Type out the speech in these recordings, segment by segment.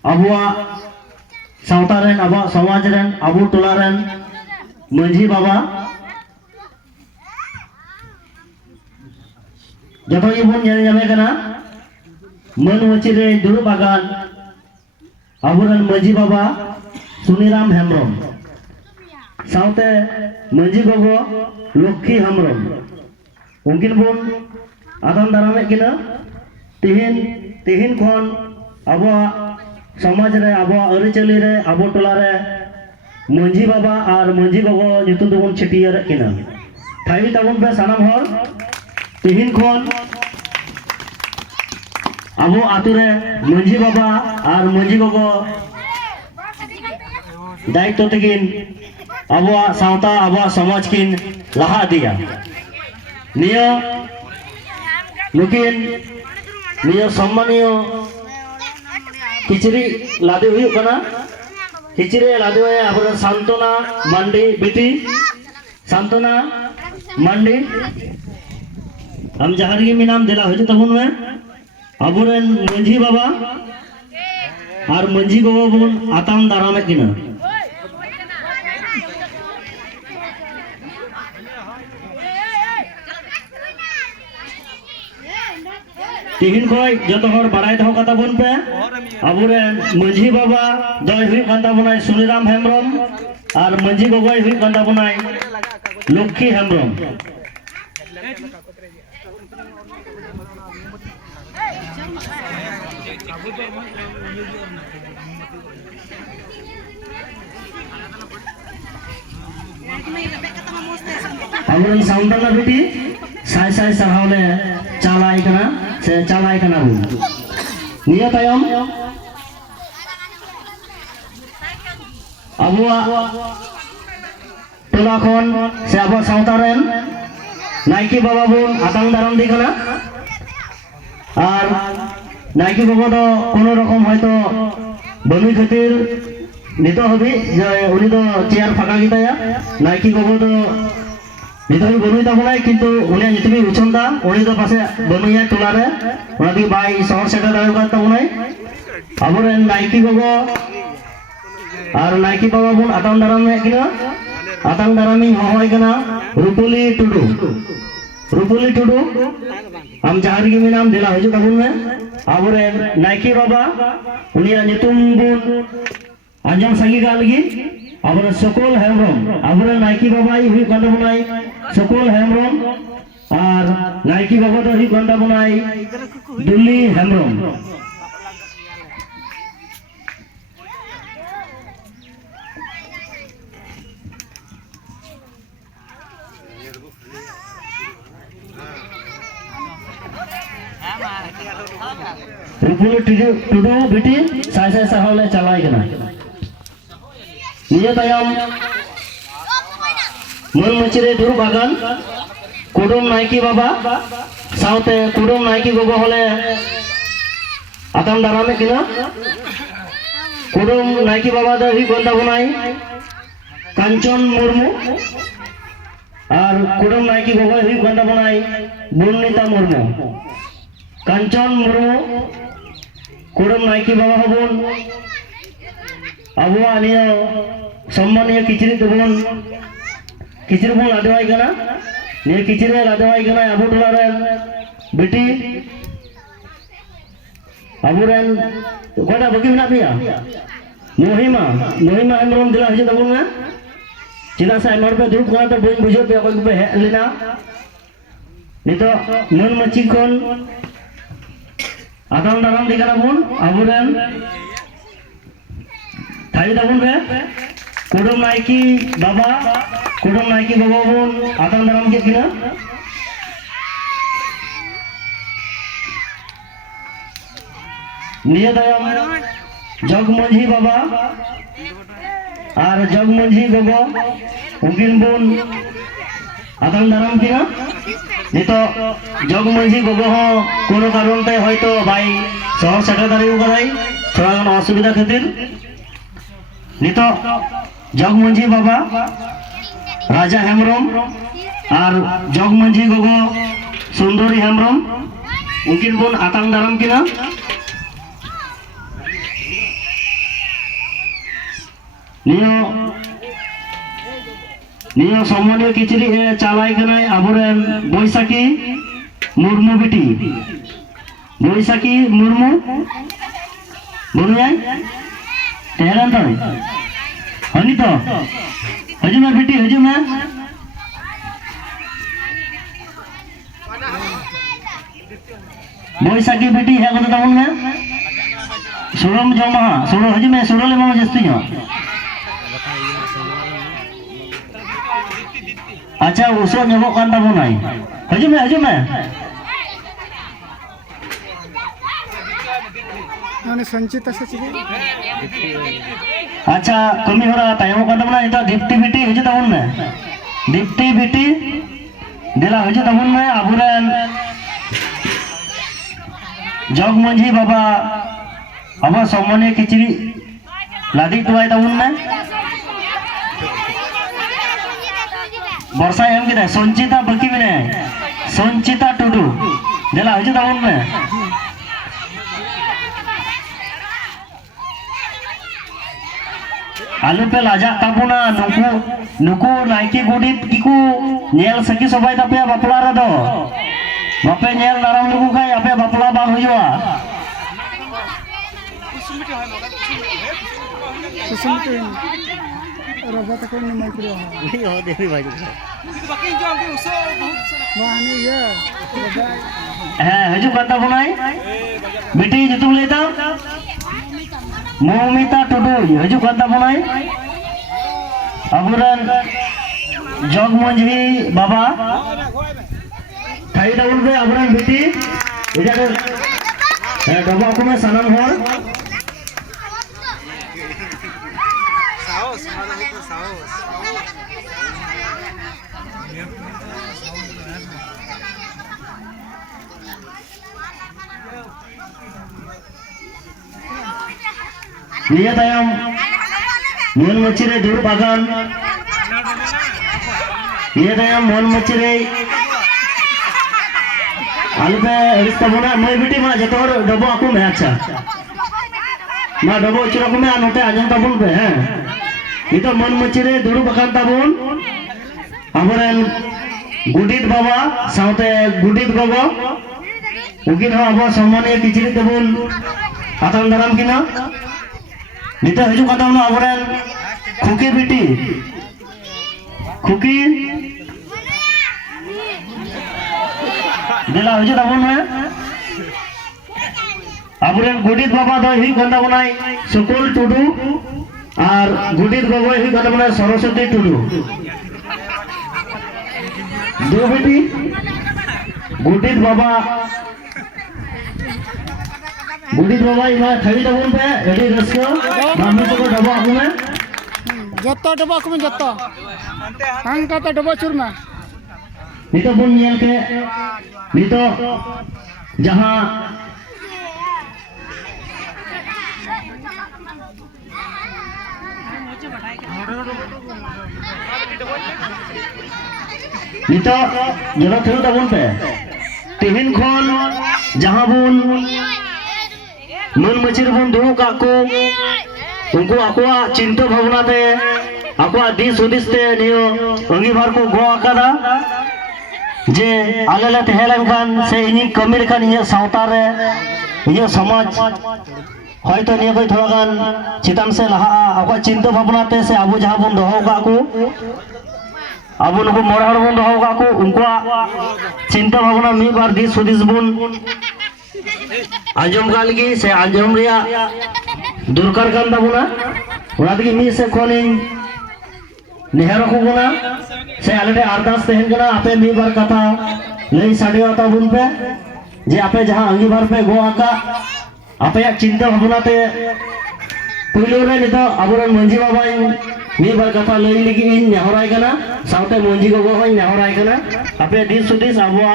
abuak sautaren abuak samajren abu tolaren manji baba joto ibun nyari nyame kana मन वचिरे दुरु बागान aburan manji baba Suniram Hemrom साउते manji gogo Lokhi Hemrom mungkin pun akan darame kina tihin khon abo समाज रे abo अरिचली रे abo टोला रे manji baba और manji gogo nyutum दोबन छटियर किना Thai ताबन पे सानाम हर तिहिन खन abo आतुरे manji baba और manji gogo दायित्व तकिन abo सावता abo समाज किन लहा दिया निया नुकिन निया सम्मानीय किचरी लादे हुई कना किचरी लादे हुए अब सांत्वना मंडी बेटी सांत्वना मंडी हम जहार की नाम दिला हो तबन में अबुरेन मंजी बाबा और मंजी गोबा बुन आताम दारामे किना तिहिन खोय जतो हर बड़ाई दहो कता बन पे अबुरेन मंजी बाबा दय हुई कांता बनाय सुनीराम हेमब्रम और मंजी गोगोय हुई कांता बनाय लक्ष्मी हेमब्रम अबुरेन साउंडर बेटी साय साय सरहावले चालाई कना से चालाई कना बु निया तायम अबुआ टोला खन से अबो साउतारेन नाइकी बाबा बुन आतांग दाराम दी कना और नाइकी बाबा दो कोनो रकम हयतो बमी खातिर नितो हबी जे उनी दो चेयर फाका गिताया नाइकी बाबा दो नितो बमी ताबनाय किंतु उनी नितमी उचंदा उनी दो पासे बमिया टोला रे उनी बाई शहर सेटा दाव का ताबनाय अबुरेन नाइकी बाबा और नाइकी बाबा बुन आतांग दाराम में किना आतांग दारामी होय कना रुपुली टुडू हम जहार की नाम दिला हो तबन में अबुरेन नाइकी बाबा उनिया नितुम बुन अंजम संगी का लगी अबुरेन सकल हेमब्रम अबुरेन नाइकी बाबा हुई गंडा बनाई सकल हेमब्रम और नाइकी बाबा तो हुई गंडा बनाई दुल्ली हेमब्रम रुपुली टुडू बेटी साय साय साहौले चलाई कना निया तायम मन मचिरे दुरु बागान कुडुम नाइकी बाबा साउते कुडुम नाइकी गोगो होले आताम दारामे किना कुडुम नाइकी बाबा दा ही गंदा बनाई कांचन मुर्मू और कुडुम नाइकी गोगो ही गंदा बनाई बुर्निता मुर्मू कांचन मुर्मू कुडुम नाइकी बाबा हबुन अबुआ निया सम्मानीय किचरी तबुन किचरी बुन लादेवाई कना निया किचरी लादेवाई कना अबु टोला रे बेटी अबुरेन कोटा बगी मेना पिया मोहिमा हेमब्रम दिला हिज तबुन में चिदा से मर पे दुरुब कना तो बइन बुझे पे कोई पे हे लेना नितो मन मची कोन आताम दाराम दिकरा बुन अबुरेन थाई तबन पे कुडुम नाइकी बाबा बुन आताम दाराम के किना निया दायम जगमंझी बाबा और जगमंझी गोगो उकिन बुन आताम दाराम किना नितो जगमंझी गोगो हो कोनो कारण ते हयतो बाई शहर सेटा दारिउ कदाई थोड़ा गान असुविधा खातिर नितो जगमंझी बाबा राजा हेमब्रम और जगमंझी गोगो सुंदरी हेमब्रम उनकिन बुन आतांग दाराम किना नियो सम्मानीय किचरी चालाई कनाय आबोरेन बैसाखी मुर्मू बेटी बैसाखी मुर्मू बोलुयाय तेहरान तो हनी तो हजू में बेटी हजू में बैसाखी बेटी है को तमन में सुरम जमा सुरो हजू में सुरो ले मामा जस्ती हो अच्छा उसो nyobok kan tamunai haju me মানে সঞ্চিত আছে চিনি अच्छा कमी हो रहा तायम kan tamunai itu dipti biti haju tamun me dipti biti dela haju tamun me aburan jog manji baba aba सम्मानीय किचरी लादी tuai tamun me वर्षा एम किधर संचिता बकी में संचिता टुडू जला हजू टाउन में आलू पे लाजा तापुना नुकु नाइकी गुडित किकु नेल सकी सबाई तापे बापला रे दो बापे नेल नाराम नुकु खाय आपे बापला बांग हुजुआ रबा तक नहीं माइक रहा नहीं हो देवी भाई बाकी जो हमके उसो बहुत वाहनी ये है हजू कता बनाई बेटी जुतुम लेता मौमिता टुडू हजू कता बनाई अबुरन जग मंझी बाबा थाई डाउन पे अबुरन बेटी इधर डबा को में सनम हो निया तायम मोन मचिरे दूर बागान निया तायम मोन मचिरे आलू पे रिश्ता बना मैं बेटी मा जतो डबो आकू में अच्छा मा डबो चुरा को में नोटे आजम ताबुन पे हैं ये तो मोन मचिरे दूर बागान ताबुन अमरन गुडित बाबा साउते गुडित गोगो उकिन हो अब सम्मानीय किचरी ताबुन आतन दाराम किना निता हजू कता ना अबरन खुकी बेटी खुकी दिला हजू तबन में अबरन गुडित बाबा दो ही कता बनाई सुकुल टुडू और गुडित बाबा ही कता बनाई सरस्वती टुडू दो बेटी गुडित बाबा गुडित बाबा इमा थाई तबन पे एडी रस्को मामी को डबा आकू में जत्ता डबा को में जत्ता हां का तो डबा चुर में नितो बुन नियल के नितो जहां नितो जरा थेरो तबन पे तिहिन खन जहां बुन मन मचिर बन दुरु काको उनको आकुआ चिंता भावना ते आकुआ दिस उदिस ते नियो अंगीभार को गो आकादा जे आलेला तहेलन खान से इनी कमिर खान ये सावता रे ये समाज হয়তো নিয়ে কই थोड़ा गान चितान से लहा आकुआ चिंता भावना ते से आबू जहां बन दोहो काको आबू नुको मोर हर बन दोहो काको उनको चिंता भावना मी बार दिस उदिस बन आजम काल की से आजम रिया दुर्कार कान ताबुना ओना तकी मी से कोनी नेहर को गुना से आलेटे अरदास तहन कना आपे मी बार कथा लई साडिया ताबुन पे जे आपे जहां अंगी बार पे गो आका आपे चिंता भावना ते पुइलो रे नितो अबरन मंजी बाबा मी बार कथा लई लगी इन नेहराय कना साउते मंजी गो होय नेहराय कना आपे दिस सुदिस आबुआ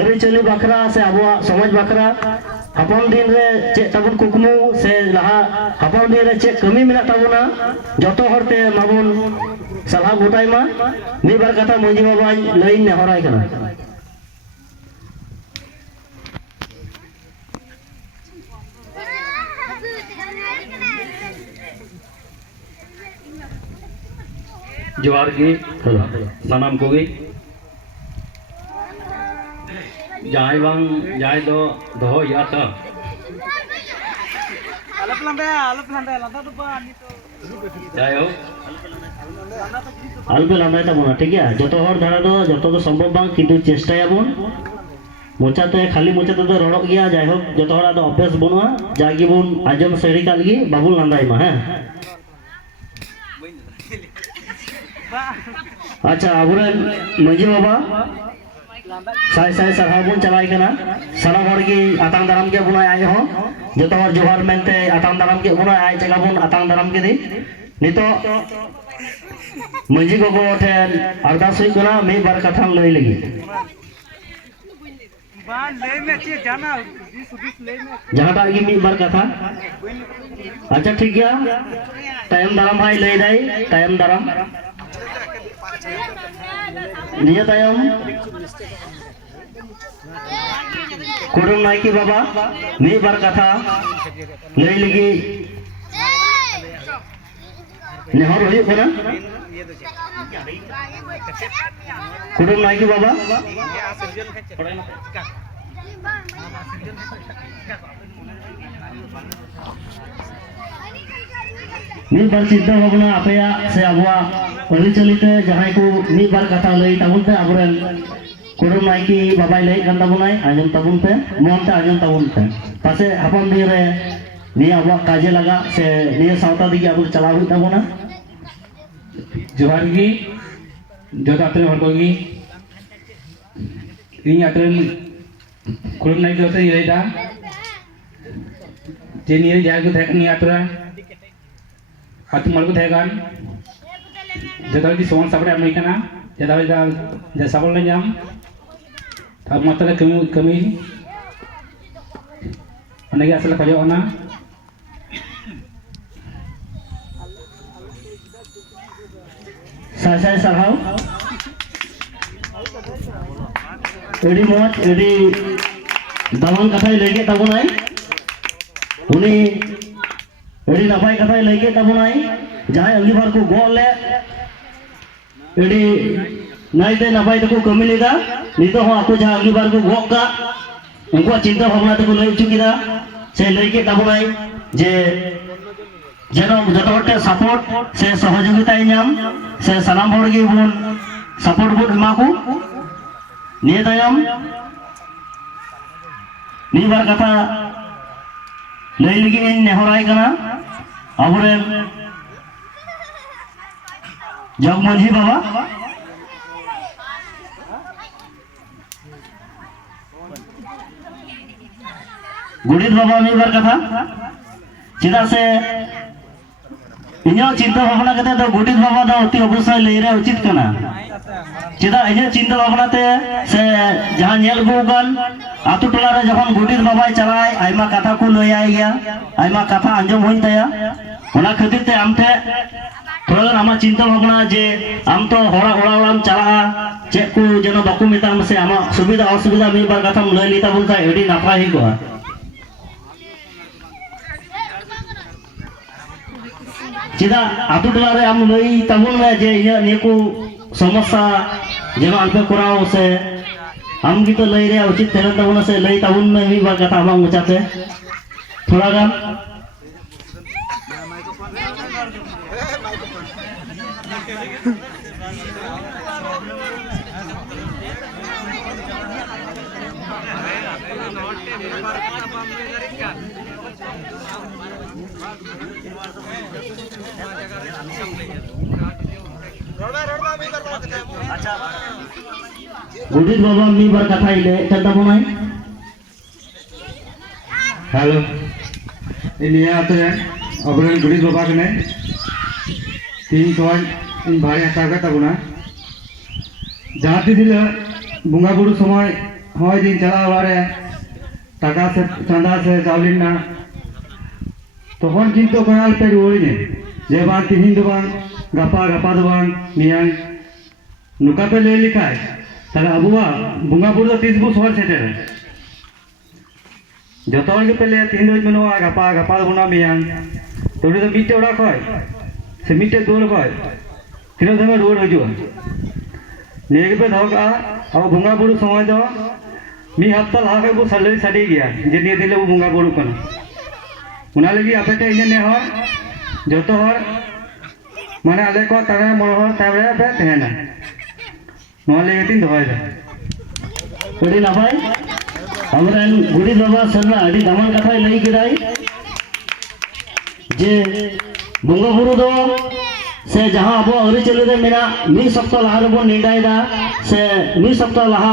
एरी चली बकरा से आबुआ समाज बकरा हपन दिन रे चे तबन कुकमु से लहा हपन दिन रे चे कमी मिना तबना जतो हरते माबन सलाह गोटाय मा मी बार कथा मंजी बाबा लई नेहराय कना जोहार गे सानाम कोगे जहां बांग जहां दो दो या तो जय हो आलपे लांदाय ताबोना ठीक है जो धारा जो सम्भव बांग किन्तु चेष्टायाबन मोचाते खाली मोचाते तो रड़क गया जायहोक जो अभ्यास बनुआ जागी बन आजम सड़ी का लगी बाबुल लांदाय मा हाँ अच्छा अबुरेन मजी बाबा साय साय सारहाव बन चलाय कना सारा हर की आतांग दाराम के बुना आय हो जो जोहार मेनते आतांग दाराम के बुना आय जगह बन आतांग दाराम के दी नितो मजी गोगो ठेन अरदास हुई कना मे बार कथा लई लगी जहां की मी बार कथा अच्छा ठीक है टाइम दाराम भाई लई दाई टाइम दाराम निया तायम कुडुम नायकी बाबा मी बार कथा लई लगी नेहर हुई कना कुडुम नायकी बाबा मी बार चिंता भावना अपया से अबुआ अरिचलिते जहां को मी बार कथा लई ताबुन पे अबुरेन कुडुम नायकी बाबा लई कान ताबुनाय आजम ताबुन पे मन ते आजम ताबुन पे पासे हपन दिन रे नि अबुआ काजे लगा से नि सावता दिगे अबु चलाव हुई ताबुना जोहार गे जो आतरे हर कोगी इन आतरे कुडुम नायकी होते येदा जे निये जाय को थे नि आतरा हाथ मल को थे गान जदा दी सोन साबड़े आमई कना जदा जे साबल ले जाम अब मतले कमी अनेगे असले खजो ना साय साय सरहाव एडी मोज एडी दामान कथाय लगे ताबुनाय उनी एडी नपाय कथाय लगे ताबुनाय जहां अंगीभार को गोले एडी नाइते नपाय तको कमी लेदा नितो हो आपको जहां अंगीभार को गोक का उनको चिंता भावना तको लई चुकीदा से लगे ताबुनाय जे जेनो जतोटे सपोर्ट से सहयोगिता नाम से सनाम हर गे बन सपोर्ट बन एमा को निये तायम नि बार कथा लई लगी इन नेहराय कना अबुरेन जग मंझी बाबा गुडित बाबा मी बार कथा चिदा से इन्या चिंता भावना कते तो गुडित बाबा दो अति अवश्य लई रे उचित कना चिदा इन्या चिंता भावना ते से जहां नेल गुगन आतु टोला रे जखन गुडित बाबा चलाय आइमा कथा को लई आय गया आइमा कथा अंजम होई तया ओना खातिर ते आमते थोड़ा आमा चिंता भावना जे आम तो होरा ओराम चला चे को जनो बाकु मिताम से आमा सुविधा असुविधा मी बार कथा लई लेता बोलता एडी नापा ही को चिदा आतु टोला रे आम लई ताबुन में जे इया नेको समस्या जेनो अल्पे कराओ से आम की तो लई रे उचित तेरन ताबुन से लई ताबुन में मी बार कथा आमा मुचाते थोड़ा गान गुडित बाबा मी बार कथा इले तता बनाय हेलो इनिया आतरे अबरेन गुडित बाबा कने तीन तोन इन भारे हता का तबुना जहां दिल बुंगा बुरु समय होय दिन चला वारे टाका से चंदा से चावलिना तखन किंतु कनाल पे रुइने जे बान तिहिन दो बान गपा गपा दो बान नियां नुका पे ले लिखाय ताले अबुआ बुंगा बुरु 30 बु शहर सेटेर जतो के पहले तिहिन दो मनवा गपा गपा दो ना मियां तोड़ी तो बीटे ओड़ा खय से मिटे दूर खय तीनों दिन रुआड़ हजूआ निये पे दो का अब बंगा बुरु समय दो मी हफ्ता लहा के बो सलई साडी गया जे निये दिले बो बंगा बुरु कना उना लगी आपे टे इने नेहर जतो हर माने आले को तारे मोहर तारे पे तहना नोले एतिन दोय दा अड़ी नपाय हमरेन गुड़ी बाबा सरना अड़ी दामन कथा लई किदाई जे बंगा बुरु दो से जहां अब अरी चले रे मेरा मी सप्ताह लहा रे बन निडायदा से मी सप्ताह लहा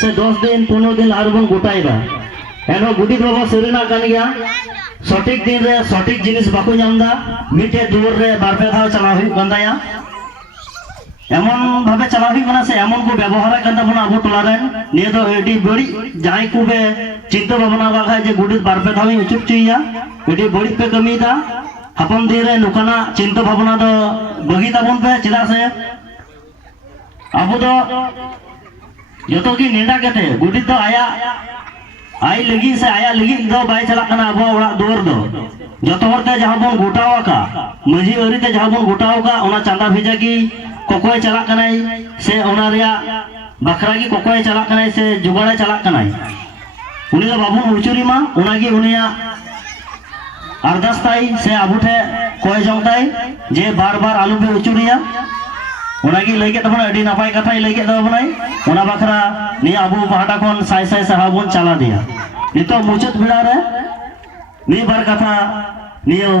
से 10 दिन 15 दिन लहा रे बन गोटायदा एनो गुड़ी बाबा सरीना कान गया सठिक दिन रे सठिक जिनिस बाको नामदा मिटे दूर रे बारपे धाव चला हुई गंदाया एमन भावे चला हुई कना से एमन को व्यवहार करता बना अब टोला रे निये तो एडी बड़ी जाय को बे चिंता भावना बाखा जे गुड़ी बारपे धाव उचुप चुइया एडी बड़ी पे कमीदा हपन दिन रे नुकाना चिंता भावना दो बगी ताबन पे चिदा से अब दो जतो की नेडा कते गुड़ी तो आया आई लगी से आया लगी दो बाय चला कना अब ओड़ा दूर दो जतो हरते जहां बन गोटावा का मजी अरी ते जहां बन गोटावा का ओना चांदा भेजा की कोकोय चला कनाई से ओना रिया बकरा की कोकोय चला कनाई से जुगाड़े चला कनाई उनी दो बाबू उचुरी मा ओना की उनिया अरदास ताई से आबुठे कोय जंगताई जे बार बार आलू पे उचुरिया उनागी लई के तबन अडी नापाय कथाई लई के दबनाई उना बखरा नि आबू बाटा कोन साई साई साहाबुन चला दिया नितो मुचत बिड़ा रे नि बार कथा नियो